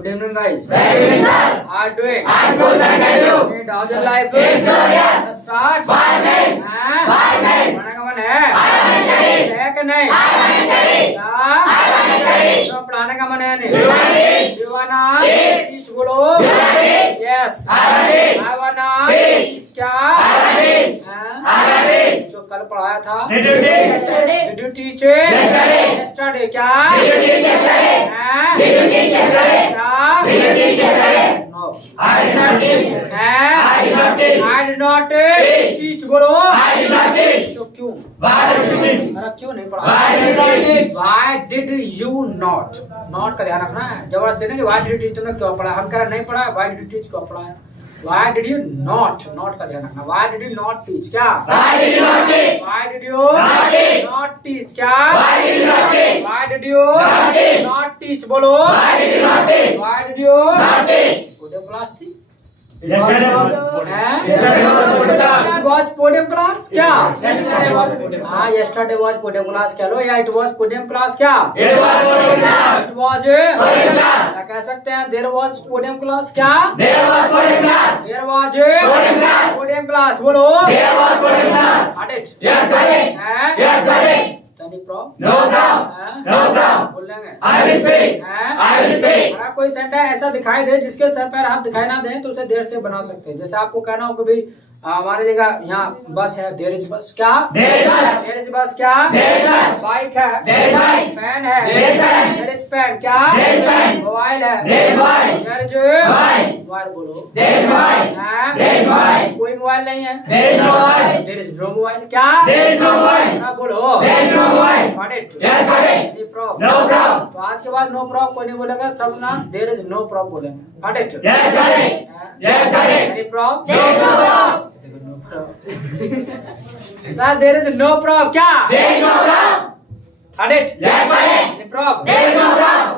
Good evening, guys. Very good, sir. How are you doing? I'm good, thank you. Great. How's your life? It's glorious. Let's start. Five minutes. हाँ? Five minutes. खाना का मन है? I want to study. है कि नहीं? I want to study. क्या? I want to study. तो पढ़ाने का मन है नहीं? You want to teach? You wanna Teach. teach बोलो? You want to teach? Yes. I want to teach. I wanna Teach. teach क्या? I want to teach. हाँ? I want to teach. जो कल पढ़ाया था? Did you teach? Yesterday. Did you teach it? Yesterday. Yesterday क्या? Did you teach yesterday? हाँ? Did you teach yesterday? क्या? Did you teach yesterday? No. I did not teach. हाँ? I did not teach. I did not Teach. teach बोलो? I did not teach. तो क्यों? Why did you teach? अरे क्यों नहीं Why पढ़ा? did you not teach? Why did you not? Not का ध्यान रखना है। जबरदस्ती नहीं कि why did you teach तुमने क्यों पढ़ा? हम कह रहे नहीं पढ़ा। Why did you teach क्यों पढ़ाया? Why did you not? Not का ध्यान रखना। Why did you not teach? क्या? Why did you not teach? Why did you Not teach. not teach? क्या? Why did you not teach? Why did you Not teach. not teach? बोलो। Why did you not teach? Why did you Not teach. podium class थी? Yesterday was हैं? Yesterday was podium class. It was podium class क्या? Yesterday was podium class. हाँ, yesterday was podium class कह लो या it was podium class क्या? It was podium class. It was Podium class. क्या कह सकते हैं? There was podium class क्या? There was podium class. There was Podium class. podium class बोलो। There was podium class. Got it? Yes, I did. हैं? Yes, I did. Any problem? No problem. हैं? No problem. बोल लेंगे। I will speak. हैं? I will speak. अगर कोई sentence ऐसा दिखाई दे जिसके सर पैर हाथ दिखाई ना दे तो उसे देर से बना सकते हैं। जैसे आपको कहना हो कि भाई हमारी जगह यहाँ बस है, देर इज बस क्या? There is bus. There is bus क्या? There is bus. बाइक है, There is bike. फैन है, There is fan. There is fan क्या? There is fan. मोबाइल है, There is mobile. There is Mobile. Mobile बोलो। There is mobile. हैं? There is mobile. कोई mobile नहीं है, There is no mobile. There is no mobile क्या? There is no mobile. हाँ, बोलो। There is no mobile. Got it? Yes, I did. Any problem? No problem. तो आज के बाद नो प्रॉब कोई नहीं बोलेगा, सब ना देर इज नो प्रॉब बोलेंगे। Got it? Yes, I did. हैं? Yes, I did. Any problem? There is no problem. There is no problem क्या? There is no problem. Got it? Yes, I did. Any problem? There is no problem.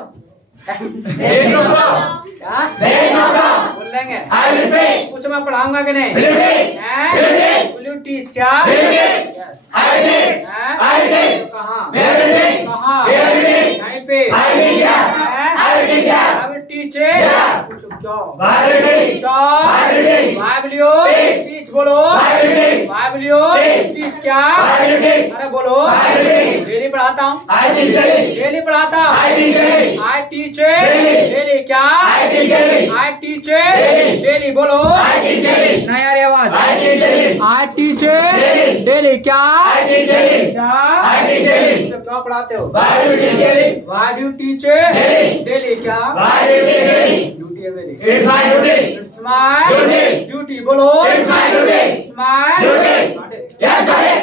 There is no problem. क्या? There is no problem. बोल लेंगे। I will speak. कुछ मैं पढ़ाऊंगा कि नहीं? Will you teach? हैं? Will you teach? Will you teach क्या? Will you teach? Yes. I will teach. हैं? I will teach. तो कहाँ? Where will you teach? कहाँ? Where will you teach? यहीं पे। I will teach here. हैं? I will teach here. I will teach it. Yeah. पूछो क्यों? Why will you teach? क्यों? Why will you teach? Why will you Teach. teach बोलो? Why will you teach? Why will you Teach. teach क्या? Why will you teach? अरे बोलो। Why will you teach? Daily पढ़ाता हूँ। I teach daily. Daily पढ़ाता हूँ। I teach daily. I teach it. Daily. Daily क्या? I teach daily. I teach it. Daily. Daily बोलो। I teach daily. नहीं आ रही आवाज। I teach daily. I teach it. Daily. Daily क्या? I teach daily. क्या? I teach daily. तो क्यों पढ़ाते हो? Why do you teach daily? Why do you teach it? Daily. Daily क्या? Why do you teach daily? Duty है मेरी। It's my duty. It's my Duty. duty बोलो। It's my duty. It's my Duty. Got it. Yes, I did.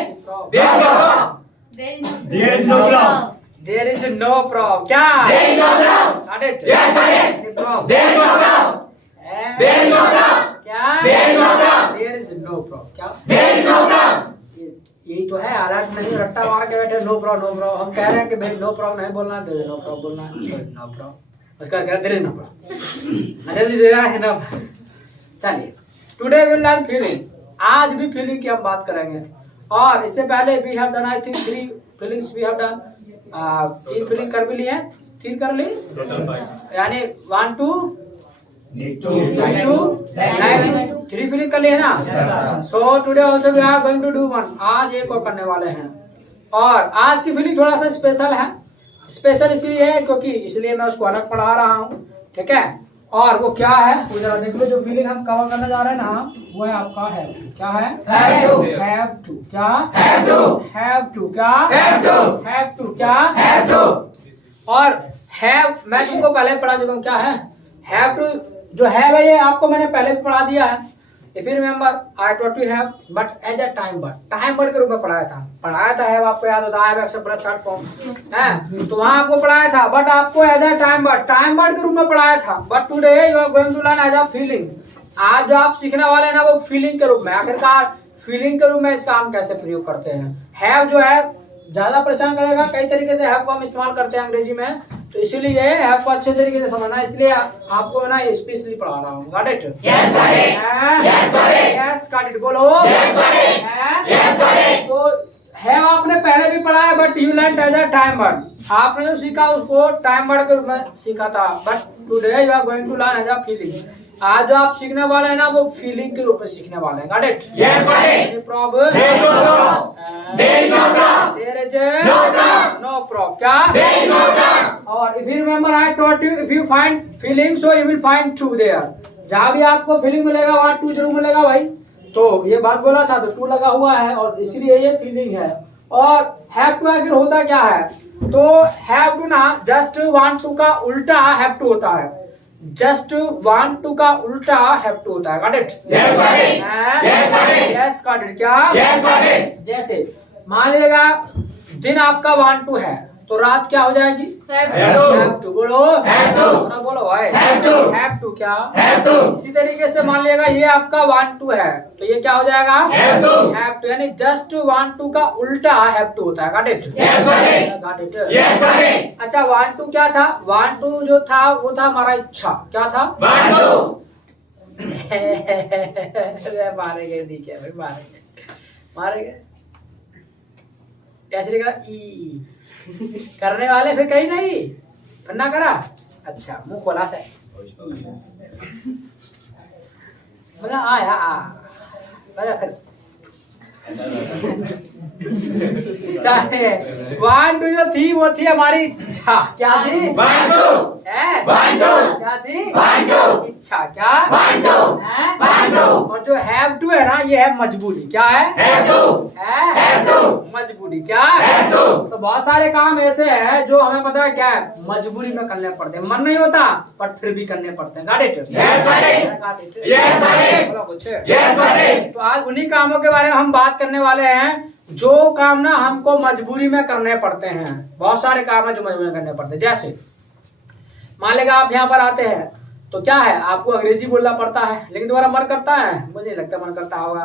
There is no problem. There is no problem. There is no problem क्या? There is no problem. Got it. Yes, I did. Any problem? There is no problem. Eh? There is no problem. क्या? There is no problem. There is no problem क्या? There is no problem. यही तो है, alert नहीं रट्टा मार के बैठे नो प्रॉब्लम नो प्रॉब्लम। हम कह रहे हैं कि भाई नो प्रॉब्लम नहीं बोलना, दे नो प्रॉब्लम बोलना है, नो प्रॉब्लम। उसका कह रहे नो प्रॉब्लम जल्दी देगा है ना। चलिए, टुडे विल लर्न फीलिंग। आज भी फीलिंग की हम बात करेंगे। और इससे पहले we have done I think 3 feelings we have done. 3 feeling कर भी लिए हैं, 3 कर ली, यानी 1 2 3 फीलिंग कर लिए है ना। So today also we are going to do 1। आज एक और करने वाले हैं। और आज की फीलिंग थोड़ा सा स्पेशल है। स्पेशल इसलिए है क्योंकि इसलिए मैं उसको अलग पढ़ा रहा हूँ, ठीक है। और वो क्या है वो जरा देख लो। जो फीलिंग हम कवर करने जा रहे हैं ना, वो है आपका है क्या है? Have to. हैव टू क्या? Have to. हैव टू क्या? Have to. हैव टू क्या? Have to. और हैव मैं तुमको पहले पढ़ा चुका हूँ। क्या है हैव टू? जो है भाई ये आपको मैंने पहले भी पढ़ा दिया है। If you remember I taught you have but as a time word के रूप में पढ़ाया था। हैव आपको याद होता है, एक्सेप्ट प्लस थर्ड फॉर्म है, तो वहां आपको पढ़ाया था। बट आपको एज अ टाइम वर्ड के रूप में पढ़ाया था। But today you are going to learn as a feeling. आज जो आप सीखने वाले हैं ना, वो फीलिंग के रूप में। आखिरकार फीलिंग के रूप में इसका हम कैसे प्रयोग करते हैं। हैव जो है ज्यादा परेशान करेगा। कई तरीके से हैव को हम इस्तेमाल करते हैं अंग्रेजी में, तो इसीलिए हैव को अच्छे तरीके से समझना, इसलिए आपको ना स्पेशली पढ़ा रहा हूँ। Got it? Yes, got it. Yes, got it. Yes got it बोलो। Yes, got it. Yes, got it. तो हैव आपने पहले भी पढ़ा है, but you learn as a time word. आपने जो सीखा उसको टाइम वर्ड के रूप में सीखा था, but today you are going to learn as a feeling. आज जो आप सीखने वाले हैं ना वो फीलिंग के रूप में सीखने वाले हैं। Got it? Yes, got it. Any problem? There is no problem. There is no problem. There is a No problem. no problem। क्या? There is no problem. और if you remember I taught you if you find feeling so you will find two there। जहाँ भी आपको feeling मिलेगा वहाँ to जरूर मिलेगा भाई। तो ये बात बोला था तो टू लगा हुआ है और इसलिए ये फीलिंग है। और हैव टू आखिर होता क्या है? तो हैव टू ना जस्ट वांट टू का उल्टा हैव टू होता है। जस्ट वांट टू का उल्टा हैव टू होता है। Got it? Yes, got it. Yes, got it. Yes got it. क्या? Yes, got it. जैसे मान लीजिएगा दिन आपका वांट टू है तो रात क्या हो जाएगी? Have to. Have to. बोलो Have to. ना बोलो भाई। Have to. Have to. क्या? Have to. इसी तरीके से मान लीजिएगा ये आपका वांट टू है तो ये क्या हो जाएगा? Have to. Have to. यानी जस्ट वांट टू का उल्टा हैव टू होता है। Got it? Yes, got it. Got it? Yes, got it. अच्छा वांट टू क्या था? वांट टू जो था वो था हमारा इच्छा। क्या था? Want to. मारेंगे ठीक है भाई मारेंगे कैसे निकला? ई करने वाले फिर कहीं नहीं फिर ना करा। अच्छा मुंह खोला से मतलब आया फिर चाहे वन टू जो थी वो थी हमारी इच्छा। क्या थी? Want to. है? Want to. क्या थी? Want to. इच्छा। क्या? Want to. है? Want to. और जो हैव टू है ना ये है मजबूरी। क्या है? Have to. है? Have to. मजबूरी। क्या? Have to. तो बहुत सारे काम ऐसे हैं जो हमें पता है क्या है मजबूरी में करने पड़ते हैं। मन नहीं होता बट फिर भी करने पड़ते हैं। Got it? Yes, got it. Yes, got it. बोलो कुछ। Yes, got it. तो आज उन्हीं कामों के बारे में हम बात करने वाले हैं जो काम ना हमको मजबूरी में करने पड़ते हैं। बहुत सारे काम है जो मजबूरी में करने पड़ते हैं। जैसे मान लेगा आप यहाँ पर आते हैं तो क्या है आपको अंग्रेजी बोलना पड़ता है लेकिन तुम्हारा मन करता है? मुझे नहीं लगता मन करता होगा।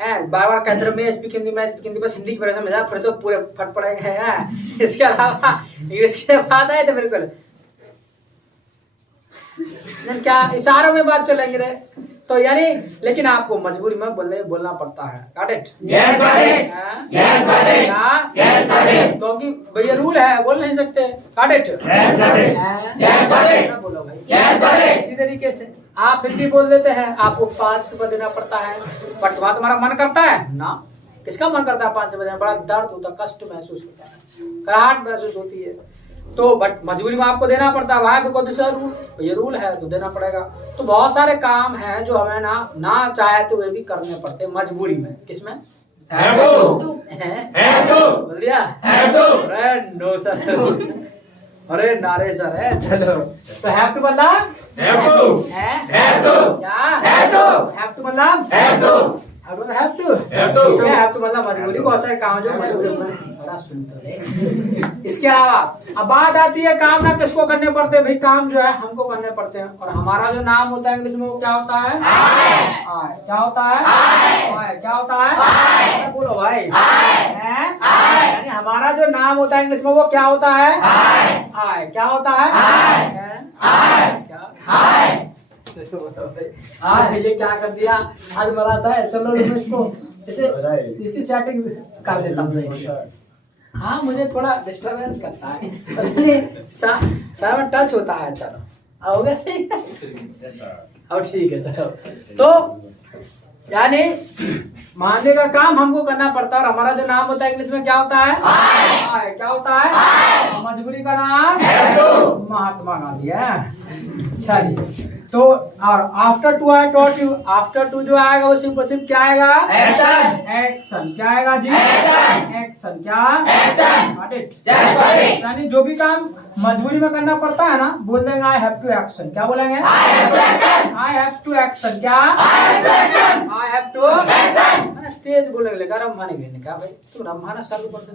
बार बार कहते रहो मैं स्पीक हिंदी बस हिंदी की परेशान में फिर तो पूरे फट पड़ेंगे। इसके अलावा इंग्लिश के बात आए तो बिल्कुल क्या इशारों में बात चलेंगे रे। तो यानी लेकिन आपको मजबूरी में बोलना पड़ता है। Got it? Yes, got it. Yes, got it. Yes, got it. क्योंकि भैया रूल है बोल नहीं सकते। Got it? Yes, got it. Yes, got it. बोलो भाई। Yes, got it. इसी तरीके से आप हिंदी बोल देते हैं आपको 5 रुपए देना पड़ता है बट वहां तुम्हारा मन करता है ना। किसका मन करता है 5 रुपए देना? बड़ा दर्द होता है कष्ट महसूस होता है कराहट महसूस होती है। तो बट मजबूरी में आपको देना पड़ता है भाई बिकॉज दिस रूल ये रूल है तो देना पड़ेगा। तो बहुत सारे काम हैं जो हमें ना चाहे तो वे भी करने पड़ते हैं मजबूरी में। किसमें? Have to. Have to. बोल दिया? Have to. अरे नो सर अरे नारे सर है चलो। तो हैव टू मतलब Have to. है? Have to. क्या? Have to. हैव टू मतलब Have to. Have to Have to. मतलब मजबूरी। बहुत सारे काम जो मजबूरी में बड़ा सुनते हैं। इसके अलावा अब बात आती है काम ना किसको करने पड़ते हैं? भाई काम जो है हमको करने पड़ते हैं और हमारा जो नाम होता है इंग्लिश में वो क्या होता है? आय। क्या होता है? आय। क्या होता है? बोलो भाई। हैं? यानी हमारा जो नाम होता है इंग्लिश में वो क्या होता है? आय। क्या होता है? क्या? ये क्या कर दिया आज बड़ा सा है। चलो इसको इसकी सेटिंग कर देता हूँ। हाँ मुझे थोड़ा डिस्टरबेंस करता है सर में टच होता है। चलो आओगे सही? अब ठीक है चलो। तो यानी मानने का काम हमको करना पड़ता है और हमारा जो नाम होता है इंग्लिश में क्या होता है? आय। क्या होता है? मजबूरी का नाम महात्मा गांधी है। चलिए तो और after two I taught you after two जो आएगा वो सिंपल क्या आएगा? एक्शन। क्या आएगा जी? एक्शन। क्या? Got it? यानी जो भी काम मजबूरी में करना पड़ता है ना बोल देंगे आई हैव टू एक्शन। क्या बोलेंगे? I have to action. क्या? I have to action. तेज बोलेंगे रम्भाने के लिए क्या भाई तू रम्भाना चालू कर दे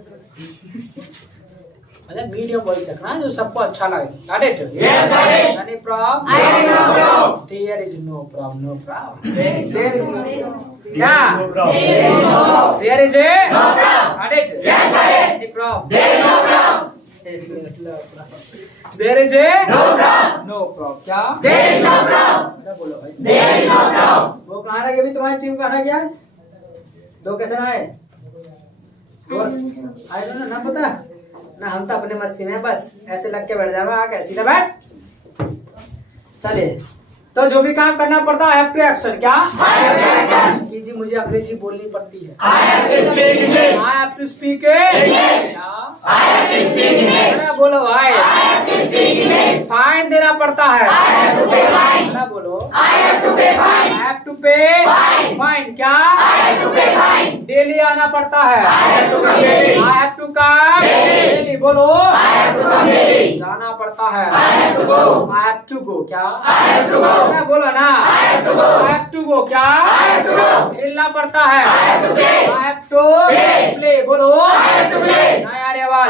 मतलब मीडियम वॉइस रखना जो सबको अच्छा लगे। Got it? Yes, got it. Any problem? No problem. There is no problem. No problem. There is No yeah. problem. There is a No problem. Got it? Yes, got it. Any problem? There is no problem. There is a No problem. no problem. क्या? There is no problem. क्या बोलो भाई? There is no problem. वो कहाँ रह गई अभी तुम्हारी टीम कहाँ रह गई आज? 2 कैसे आए? आए ना पता ना हम तो अपने मस्ती में बस ऐसे लग के बैठ जाए आके सीधा बैठ चलिए, तो जो भी काम करना पड़ता है हैव टू एक्शन, क्या कि जी मुझे अंग्रेजी बोलनी पड़ती है, आई हैव टू स्पीक बोलो भाई, फाइन देना पड़ता है, बोलो I have to pay fine, क्या डेली आना पड़ता है, I have to come daily, बोलो जाना पड़ता है, आई हैव टू गो, क्या बोलो ना, आई हैव टू गो, क्या खेलना पड़ता है, आई हैव टू प्ले, बोलो ना यार आवाज,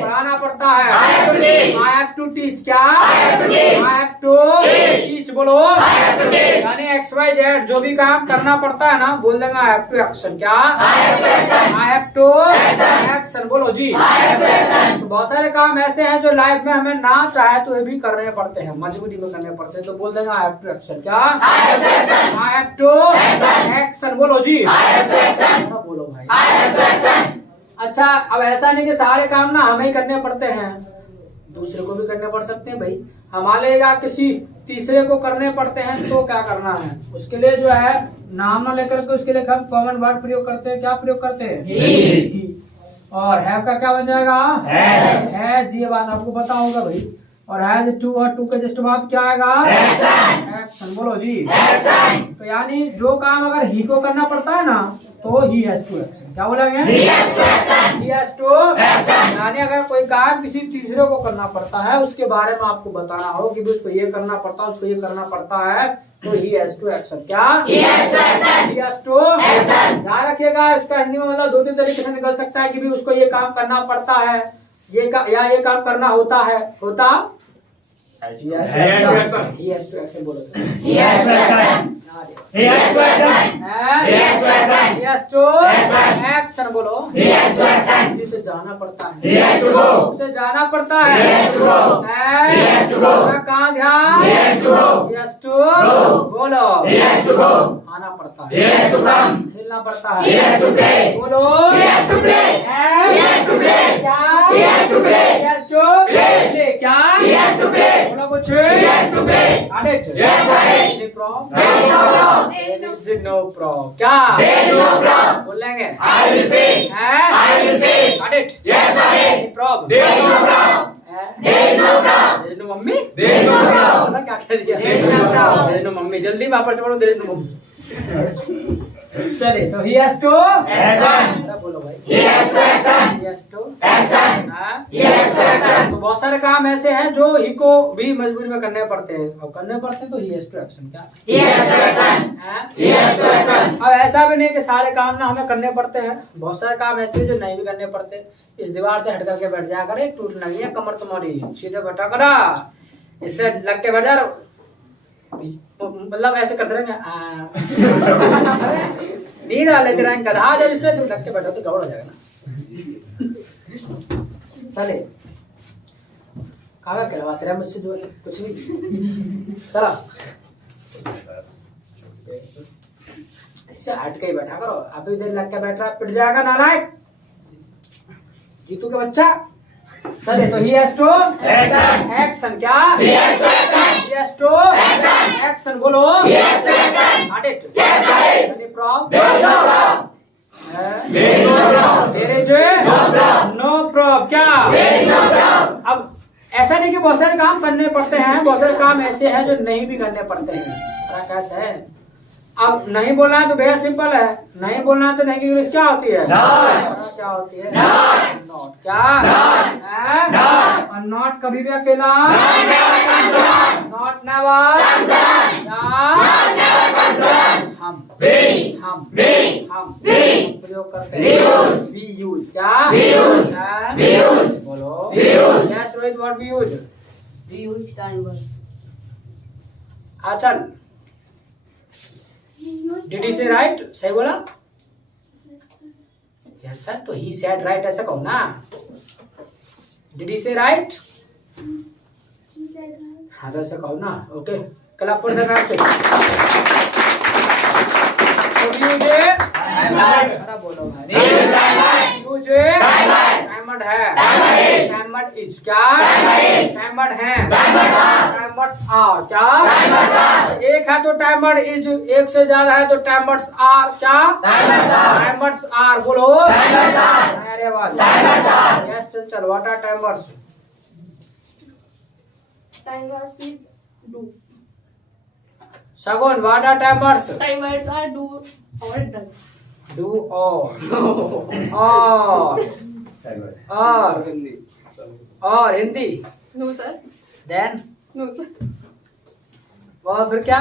पढ़ाना पड़ता है, आई हैव टू टीच, क्या आई हैव टू टीच, बोलो यानी एक्स वाई जेड जो भी काम करना पड़ता है ना बोल देंगे आई हैव टू एक्शन, क्या आई हैव टू एक्शन, बोलो जी। तो बहुत सारे काम ऐसे हैं जो लाइफ में हमें ना चाहे तो ये भी करने पड़ते हैं, मजबूरी में करने पड़ते हैं, तो बोल देंगे आई हैव टू एक्शन, क्या आई हैव टू एक्शन, बोलो जी, बोलो भाई। अच्छा, अब ऐसा नहीं कि सारे काम ना हमें ही करने पड़ते हैं, दूसरे को भी करने पड़ सकते हैं भाई, हमारे या किसी तीसरे को करने पड़ते हैं, तो क्या करना है उसके लिए जो है नाम ना लेकर के उसके लिए हम कॉमन वर्ड प्रयोग करते हैं, क्या प्रयोग करते हैं ही। और हैव का क्या बन जाएगा हैज, ये बात आपको पता होगा भाई, और हैज टू और टू के जस्ट बाद क्या आएगा एक्शन, बोलो जी एक्शन। तो यानी जो काम अगर ही को करना पड़ता है ना तो ही हैज टू एक्शन, क्या बोलेंगे ही हैज टू एक्शन, यानी अगर कोई काम किसी तीसरे को करना पड़ता है उसके बारे में आपको बताना हो कि भी उसको ये करना पड़ता है, उसको ये करना पड़ता है, तो ही हैज टू एक्शन, क्या ही हैज टू एक्शन। ध्यान रखिएगा, इसका हिंदी में मतलब दो तीन तरीके से निकल सकता है कि भी उसको ये काम करना पड़ता है, ये काम करना होता है, होता he has to action, बोलो he has to action, बोलो उसे जाना पड़ता है, उसे जाना पड़ता है, कहाँ ध्यान, he has to बोलो आना पड़ता है, खेलना पड़ता है, बोलो क्या बोला कुछ नो प्रॉब्लम, क्या बोलेंगे मम्मी क्या कह दिया मम्मी, जल्दी वापस से बोलो मम्मी। चलिए, तो ही हैज टू एक्शन, बोलो भाई ही हैज टू एक्शन। तो बहुत सारे काम ऐसे हैं जो ही को भी मजबूरी में करने पड़ते हैं, और करने पड़ते हैं तो ही हैज टू एक्शन, क्या ही हैज टू एक्शन। अब ऐसा भी नहीं कि सारे काम ना हमें करने पड़ते हैं, बहुत सारे काम ऐसे जो नहीं भी करने पड़ते। इस दीवार से हट करके बैठ जाया करे, टूटना नहीं है कमर तुम्हारी, सीधे बैठा करा, इससे लग के बैठ जा, मतलब ऐसे करते रहेंगे नींद आ लेते रहेंगे, गधा जब इससे तुम लग के बैठो तो गड़बड़ हो जाएगा ना। चले कहाँ करवाते रहे मुझसे जो कुछ भी, चला ऐसे हट के ही बैठा करो, अभी देर लग के बैठ रहा पिट जाएगा नालायक जीतू के बच्चा। चलिए, तो ही हैज टू एक्शन, क्या ही हैज टू एक्शन, बोलो not it, any problem, there is no problem, क्या अब ऐसा नहीं कि बहुत सारे काम करने पड़ते हैं, बहुत सारे काम ऐसे हैं जो नहीं भी करने पड़ते हैं, कैसे है। अब नहीं बोलना है तो बेहद सिंपल है, नहीं बोलना है तो नहीं की इंग्लिश क्या होती है, क्या होती है नॉट, क्या और नॉट कभी भी अकेला, नॉट नेवर, हम प्रयोग करते हैं, वी यूज, क्या बोलो yes Rohit, what we use time word, Achal did he say right, सही बोला यस सर, तो ही सेड राइट ऐसा कहो ना, डिड ही से राइट, हाँ तो ऐसा कहो ना, okay clap for the match. बोलो भाई यूज टाइमड है, टाइमड इज क्या, टाइमड है, टाइमड्स आर क्या, एक है तो टाइमड इज, एक से ज्यादा है तो टाइमड्स आर क्या, टाइमड्स आर बोलो, अरे वाह, यस चल what are timers, Timers is do. सगुन what are timers, Timers are do or does. Do और Hindi No sir. Then No sir. और फिर क्या,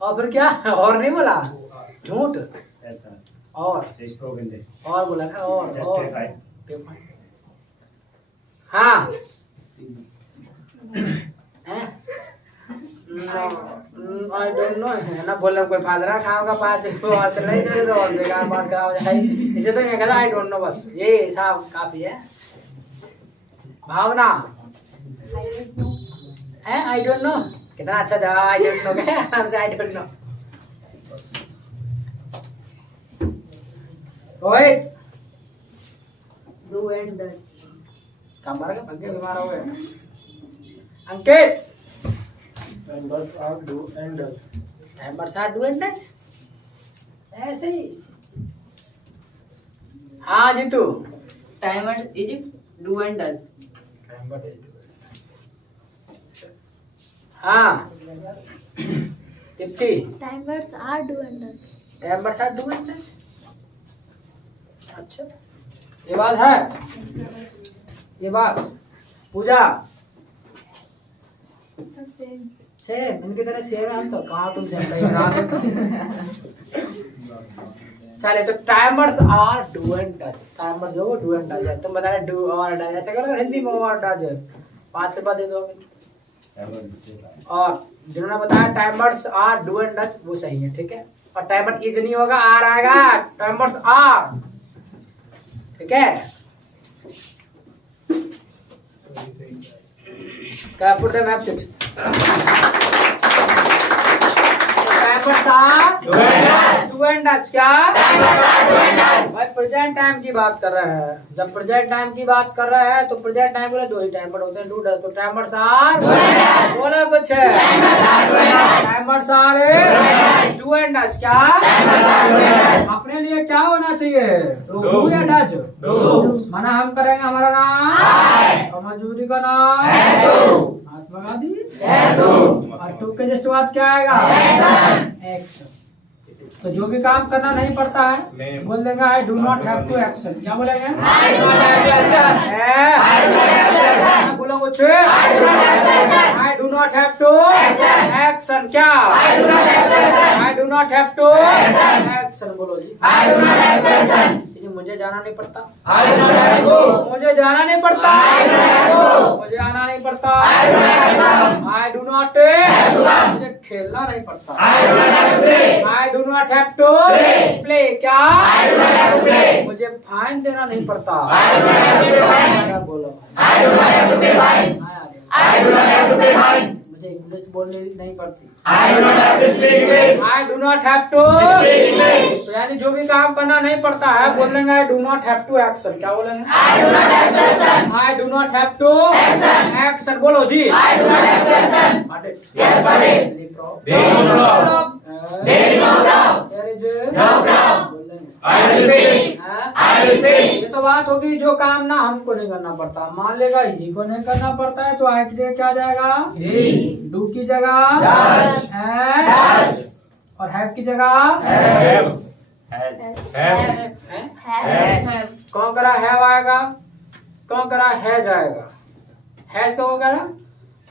और फिर क्या, और नहीं बोला झूठ, और बोला ना और हाँ आई डोंट नो है ना, बोलने में कोई फायदा ना, खाओगा 5 और नहीं दे तो और बेकार बात का है, इसे तो ये कहता आई डोंट नो, बस ये हिसाब काफी है। भावना है आई डोंट नो, कितना अच्छा जवाब, आई डोंट नो क्या, आराम से I don't know. Rohit Do and does. कमर के पक्के बीमार हो गए। Ankit Members are do and does. Timers are do and does, ऐसे ही। हाँ Jitu, Timer is do and does. हाँ Deepti, Timers are do and does. Timers are do and does, अच्छा ये बात है, ये बात। पूजा Same. सेम, इनकी तरह सेम है हम तो, कहाँ तुम सेम सही बना चले तो timers are do and does, timer जो वो डू एंड डज है, तुम बता रहे डू और डज, ऐसे करो हिंदी में और डज 5 रुपया दे दोगे। और जिन्होंने बताया timers are do and does वो सही है, ठीक है। और टाइमर इज नहीं होगा, आर आएगा, टाइमर्स आर, ठीक है। क्या put the map sheet, timers are do and does क्या, भाई प्रेजेंट टाइम की बात कर रहे हैं, जब प्रेजेंट टाइम की बात कर रहे हैं तो प्रेजेंट टाइम के लिए 2 ही टाइमर होते हैं, डू डज, तो टाइमर्स आर बोलो कुछ, timers are do and does क्या, अपने लिए क्या होना चाहिए, डू या डज, माना हम करेंगे हमारा नाम और मजदूरी का नाम महात्मा गांधी, और टू के जस्ट बाद क्या आएगा, एक्शन। तो जो भी काम करना नहीं पड़ता है बोल देगा I do not have to action, क्या बोलेंगे, I do not have to action, बोलो कुछ, I do not have to action क्या, I do not have to action, बोलो जी, I do not have to action, मुझे जाना नहीं पड़ता, मुझे जाना नहीं पड़ता, मुझे आना नहीं पड़ता, आई डू नॉट, मुझे खेलना नहीं पड़ता, I do not have to play क्या, मुझे फाइन देना नहीं पड़ता, बोलो मुझे इंग्लिश बोलनी नहीं पड़ती, I do not have to, यानी जो भी काम करना नहीं पड़ता है बोल देंगे I do not have to action, क्या बोलेंगे, I do not have to action, बोलो जी, I do not have to action, ये तो बात होगी जो काम ना हमको नहीं करना पड़ता, मान लेगा ही को नहीं करना पड़ता है तो आई के क्या जाएगा, डू की जगह और हैव की जगह कौन करा हैव आएगा, कौन करा हैज आएगा, हैज को करा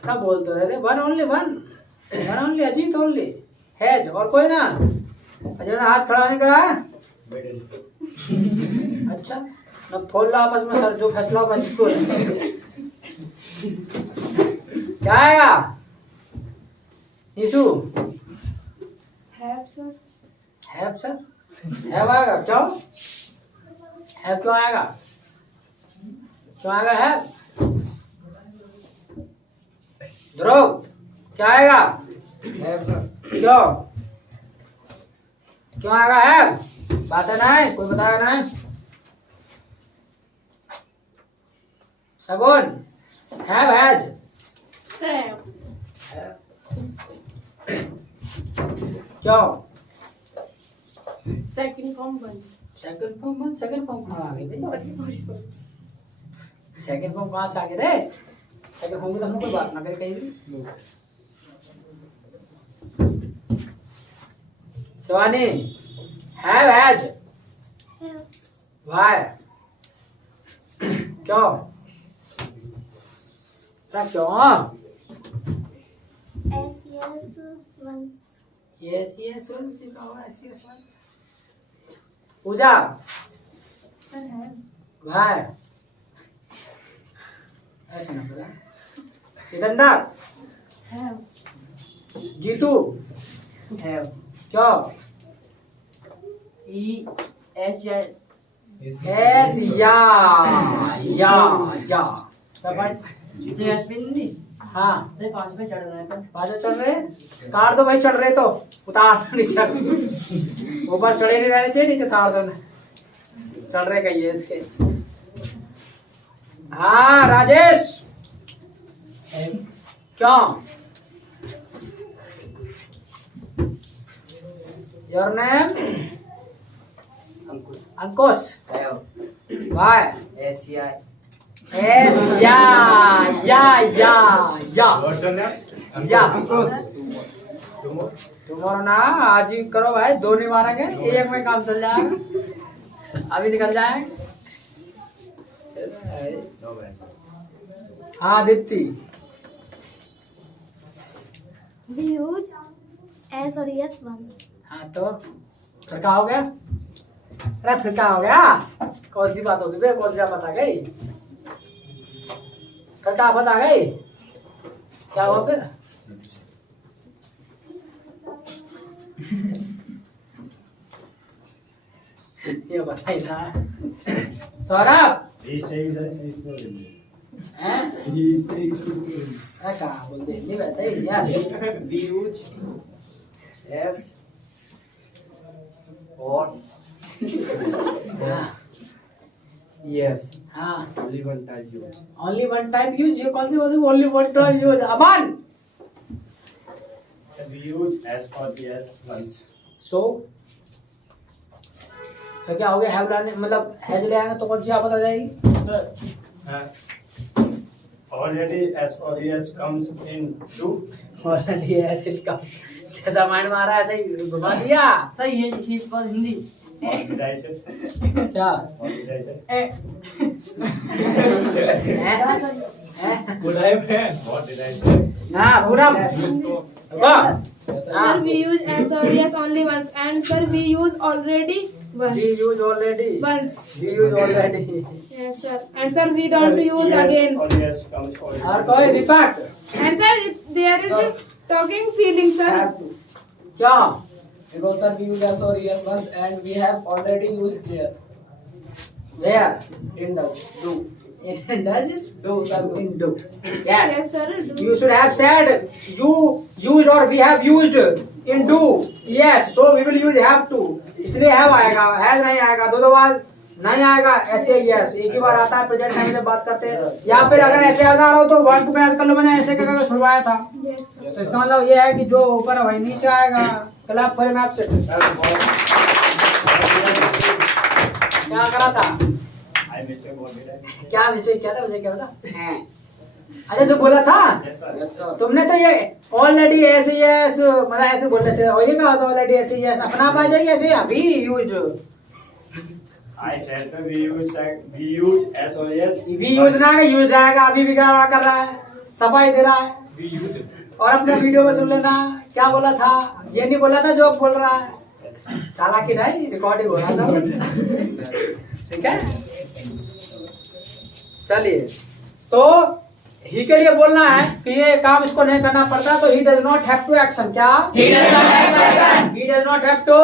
ना बोलते रहते, one only Ajit only has, और कोई ना अजय ने हाथ खड़ा नहीं करा है, अच्छा न फोड़ लो आपस में सर, जो फैसला होगा जिसको क्या आएगा यीशु, Have sir. Have sir, have आएगा, क्यों हैव क्यों आएगा, क्यों आएगा हैव, ध्रुव क्या आएगा, हैव सर, क्यों आएगा हैव, बात है ना, कोई बताएगा ना, शगुन हैव हैज Have. क्यों Second form one. Second form कहाँ आ गई भाई Sorry. सेकंड फॉर्म कहाँ से आ गए रे सेकंड फॉर्म की तो हम कोई बात ना करें कहीं भी Shivani have has Have. Why क्यों क्या क्यों Yes, yes, once. Yes yes Pooja Sir, have. Why ऐसे ना बोला सिकंदर Have. जीतू Have. क्यों E S या एस या जे अश्विन नहीं हाँ ते 5 पे चढ़ रहा है पर बाजू चढ़ रहे कार दो भाई चढ़ रहे तो उतार दो नीचे ऊपर चढ़े नहीं रहने चाहिए नीचे तार दो चढ़ रहे कहिए इसके हाँ राजेश क्यों your name Ankush Have. Why S या एस या What's your name? या Tomorrow. तुम्हारा ना आज ही करो भाई दो नहीं मारेंगे एक में काम चल जाएगा अभी निकल जाएंगे No man. हाँ Deepti We use S or yes once. हाँ तो फिर क्या हो गया अरे फिर क्या हो गया कौन सी बात होगी बे कौन सी बात बता गई फिर क्या बता गई क्या हुआ फिर ये बताई ना Saurabh He says that he's not in हैं He says अरे कहाँ बोलते हिंदी वैसे ही यार We use S or हाँ yes. हाँ Only one time use. Only one type use ये कौन सी बोलती only one type use Aman We use S or yes once. सो फिर क्या हो गया हैव लाने मतलब हैज ले आएंगे तो कौन सी आप बता जाएगी Already S or yes comes in two. Already ऐसे का जैसा माइंड मारा ऐसे ही घुमा दिया सर ये ही spot Hindi What did I say? क्या What did I say? हैं? हैं? What did I say? हाँ पूरा वाह Sir, we use S or yes only once, and sir, we use already once. We use already Once. We use already Yes, sir. And sir, we don't use Yes again. or yes comes और already. कोई repeat And sir, there is a talking feeling, sir. क्या Because sir, we use S or yes once and we have already used there. Where In does. Do. In does Do, sir. Do. In do Yes, yes sir. Do. You should have said you used or we have used in do. Yes, so we will use have to. इसलिए have आएगा, has नहीं आएगा, दो बार नहीं आएगा, ऐसे yes एक ही बार आता है प्रेजेंट टाइम में बात करते हैं। या फिर अगर ऐसे आ रहा हो तो वन टू का याद कर लो मैंने ऐसे करके छुड़वाया था। Yes, sir. तो इसका मतलब ये है कि जो ऊपर है वही नीचे आएगा। Clap for an absent. क्या करा था? I mistake what did I say? क्या मिस्टेक किया था मुझे क्या बता? अच्छा जो बोला था Yes sir. Yes, sir. तुमने तो ये ऑलरेडी ऐसे यस मतलब ऐसे बोल रहे थे और ये कहा था ऑलरेडी ऐसे यस अपना आ जाएगी ऐसे अभी use I said sir we use S or yes. भी यूज ना आएगा यूज आएगा अभी भी गड़बड़ कर रहा है सफाई दे रहा है We use it. और अपने वीडियो में सुन लेना क्या बोला था ये नहीं बोला था जो अब बोल रहा है चालाकी नहीं रिकॉर्डिंग हो रहा था ठीक है चलिए तो ही के लिए बोलना है कि ये काम इसको नहीं करना पड़ता तो he does not have to action क्या he does not have to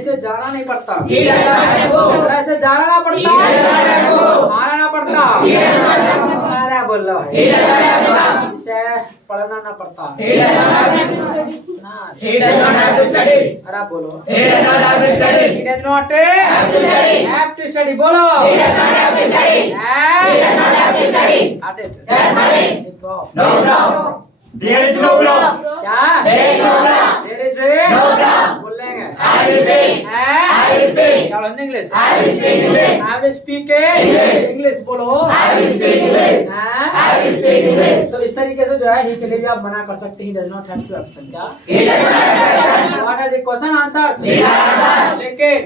इसे जाना नहीं पड़ता और ऐसे जाना ना पड़ता मारना ना पड़ता नया बोल रहा है। He does not have to come. इसे पढ़ना ना पड़ता। He does not have to study. ना। He does not have to study. अरे आप बोलो। He does not have to study. He does not Have to study. have to study। बोलो। He does not have to study. He does not have to study. Got it? Yes, study. No problem. There is no problem. क्या? There is no problem. There is a No problem. बोल लेंगे। I will speak. I will speak. क्या बोलते हैं English? I will speak English. I will speak English. English बोलो। I will speak English. हाँ? I will speak English. तो इस तरीके से जो है ही के लिए भी आप मना कर सकते हैं। He does not have to action क्या? He does not have to action. What are the question answers? We are answers. लेकिन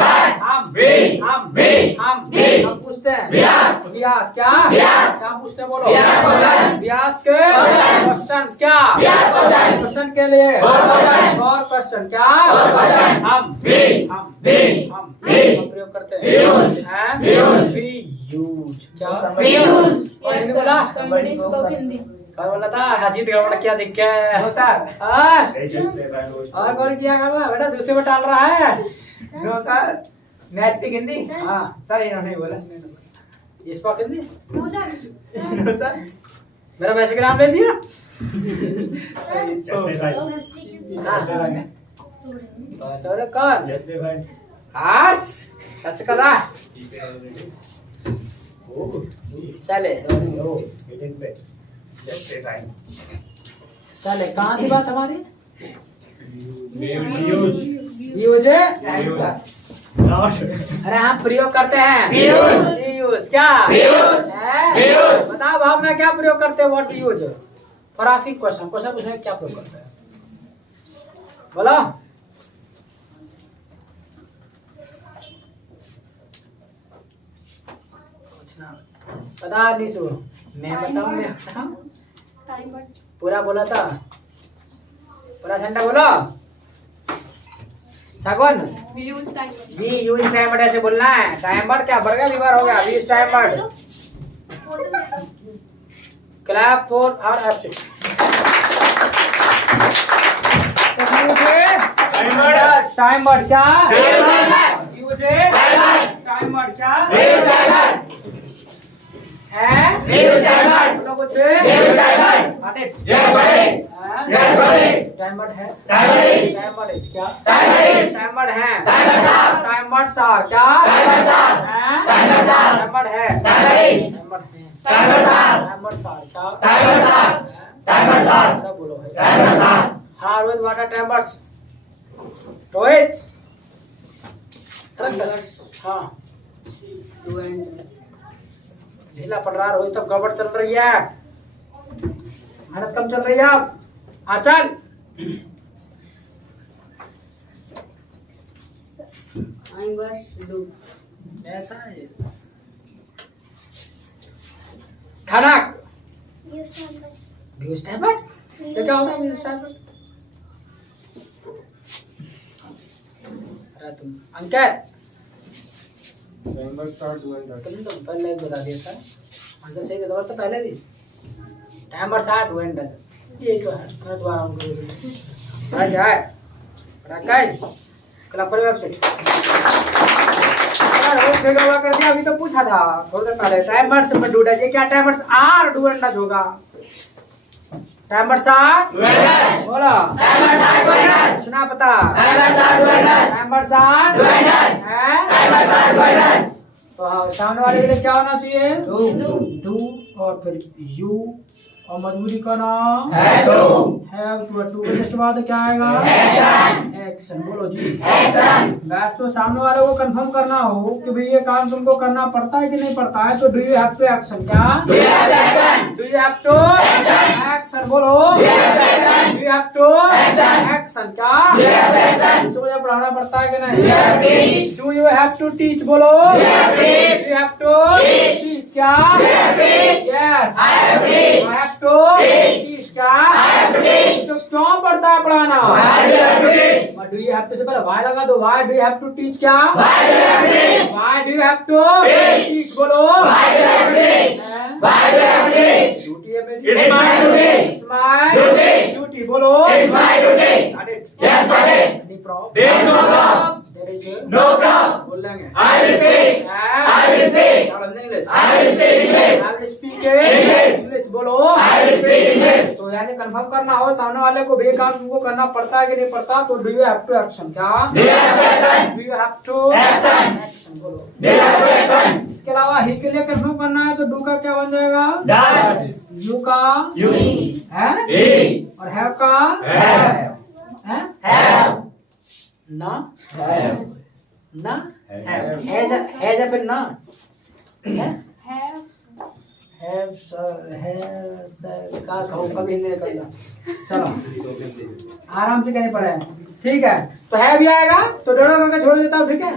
But हम we पूछते हैं। Vyas. व्यास क्या? Vyas. क्या पूछते हैं बोलो? Vyas questions. व्यास के Questions. क्वेश्चंस क्या? Vyas questions. क्वेश्चन के लिए और question. और क्वेश्चन क्या? और question. हम We प्रयोग करते हैं। Use. हैं? Use. We use क्या? We use. और हिंदी बोला? Somebody spoke Hindi. क्या बोला था? हाजिद का बोला क्या दिख गया? नो सर हाँ? They just play by those. और कौन किया कर रहा है? बेटा दूसरे में डाल रहा है। नो सर मैं स्पीक हिंदी हाँ। सर इन्होंने बोला ये स्पॉक हिंदी? नो सर मेरा वैसे ग्राम ले दिया? Just play by. हाँ। सर कौन? Just play by. आर्स कैसे कर रहा है? चले No, he didn't play. Just play by. चले कहाँ थी बात हमारी? Use. यूज है? Not. अरे हम प्रयोग करते हैं। Use. यूज क्या? Use. है? Use. बताओ भाव में क्या प्रयोग करते हैं? What use? फरासी क्वेश्चन पूछने क्या प्रयोग करते हैं? बोलो। पता नहीं सो मैं बताऊं पूरा बोला था पूरा झंडा बोलो सागवन We use time. We use time but ऐसे बोलना है टाइम बट क्या बढ़ गया बीमार हो गया we use time but clap for our absent time but क्या यूज टाइम बट क्या है तो कुछ टाइमर है टाइमर क्या टाइमर है टाइमर सा क्या टाइमर है टाइमर सा क्या बोलो भाई हाँ रोहित वाटर टाइमर्स रोहित हाँ ढीला पड़ रहा रोहित अब गड़बड़ चल रही है मेहनत कम चल रही है अब चल ऐसा है खनक व्यूज टाइम ये क्या होता है व्यूज टाइम अरे तुम अंकित तुम तो पहले बता दिया था आंसर सही बता तो पहले भी टाइमर 60 वेंडल ये तो है मैं दोबारा उनको आ जाए बड़ा काय क्लबर वेबसाइट यार वो फेंका हुआ कर दिया अभी तो पूछा था थोड़ी देर पहले टाइमर से मैं ढूंढा ये क्या टाइमर आर डू एंड होगा टाइमर सा बोला सुना पता टाइमर सा तो हाँ सामने वाले के लिए क्या होना चाहिए डू और फिर यू और मजबूरी का नाम हैव टू के जस्ट बाद क्या आएगा एक्शन बोलो जी एक्शन बस तो सामने वाले को कंफर्म करना हो कि भाई ये काम तुमको करना पड़ता है कि नहीं पड़ता है तो do you have to action क्या do you have to action बोलो do you have to action क्या मुझे पढ़ाना पड़ता है कि नहीं do you have to teach बोलो do you have to teach क्या yes I have to teach क्या तो क्यों पढ़ता है पढ़ाना डू यू हैव टू से पहले व्हाई लगा दो why do you have to teach क्या why do you have to teach बोलो ड्यूटी है मेरी इट्स माय ड्यूटी बोलो it's my duty yes no problem there is no problem बोल लेंगे I will speak English I will speak English यानी confirm करना हो सामने वाले को भी काम तुमको करना पड़ता है कि नहीं पड़ता, तो do you have to action. क्या do you have to action बोलो। इसके अलावा ही के लिए कंफर्म करना है तो डू का क्या बन जाएगा, यू का है और हैव का है ना ना हैज फिर ना का कहूँ कभी नहीं करना। चलो आराम से कहने पड़े, ठीक है। तो है भी आएगा तो दोनों करके छोड़ देता हूँ, ठीक है,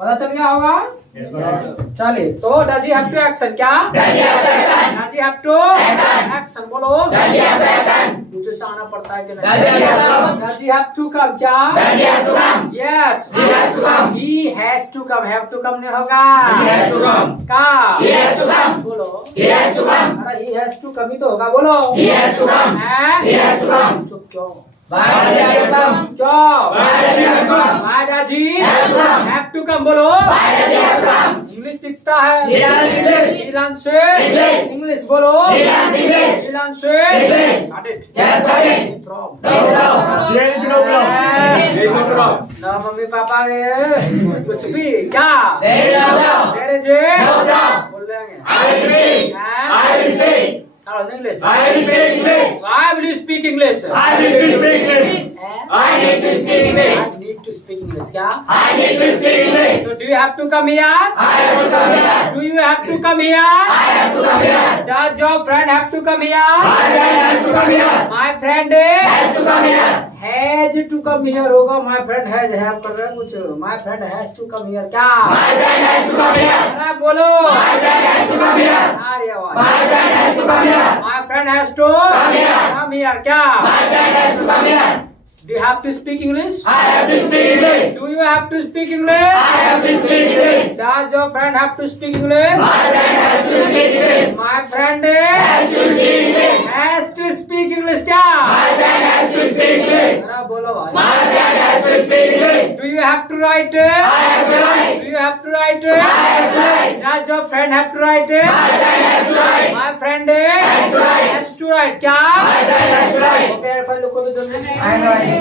पता चल गया होगा। चलिए तो does he have to action. क्या does he have to action बोलो। मुझे से आना पड़ता है कि नहीं। Does he have to come. क्या yes he has to come. Have to come नहीं होगा का बोलो। अरे ही हैज टू कम ही तो होगा बोलो। चुप क्यों क्यों Why does he have to come बोलो। इंग्लिश सीखता है, नीलान से इंग्लिश बोलो। नीलान से ना मम्मी पापा कुछ भी क्या तेरे जे बोल लेंगे English. Why will you speak English? I need to speak English. I need to speak English. I need to speak English. क्या? I need to speak English. So do you have to come here? I have to come here. Do you have to come here? I have to come here. Does your friend have to come here? My friend has to come here. My friend has to come here. Has to come here होगा। My friend has have कर रहे हैं कुछ। My friend has to come here क्या? My friend has to come here. अरे बोलो। My friend has to come here. अरे आवाज। My friend has to come here. My friend has to come here. Come here क्या? My friend has to come here. Do you have to speak English? I have to speak English. Do you have to speak English? I have to speak English. Does your friend have to speak English? My friend has to speak English. My friend has to speak English. Has to speak English क्या? My friend has to speak English. अरे बोलो भाई। My friend has to speak English. Do you have to write? I have to write. Do you have to write? I have to write. Does your friend have to write? My friend has to write. My friend has to write. Has to write क्या? My friend has to write. Okay, फिर लोगों को जल्दी से I am writing.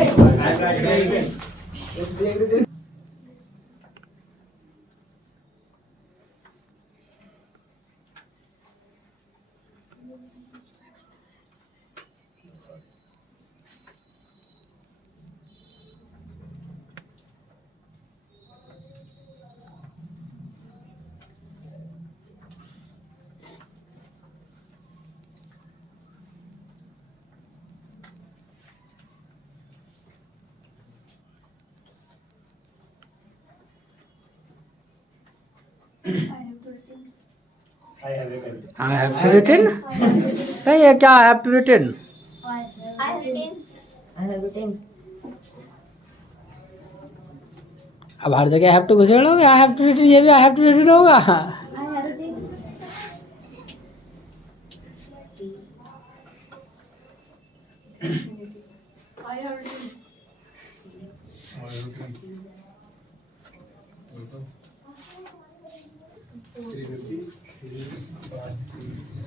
I have to written. नहीं ये क्या I have to written? I have written. अब हर जगह हैव टू घुसेड़ोगे। आई हैव टू written ये भी आई हैव टू written होगा। I have written.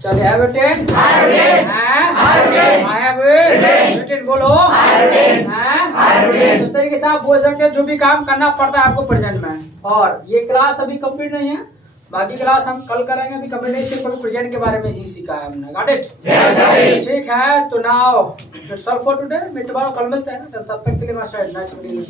चलिए हैव written. I have written बोलो। उस तरीके से आप बोल सकते हैं जो भी काम करना पड़ता है आपको प्रेजेंट में। और ये क्लास अभी कंप्लीट नहीं है, बाकी क्लास हम कल करेंगे। अभी कंप्लीट नहीं, सिर्फ प्रेजेंट के बारे में ही सीखा है हमने। Got it? ठीक है, तो now it's all for today. मैं दोबारा कल मिलते हैं, तब तक के लिए मास्टर नाइस मीटिंग यू।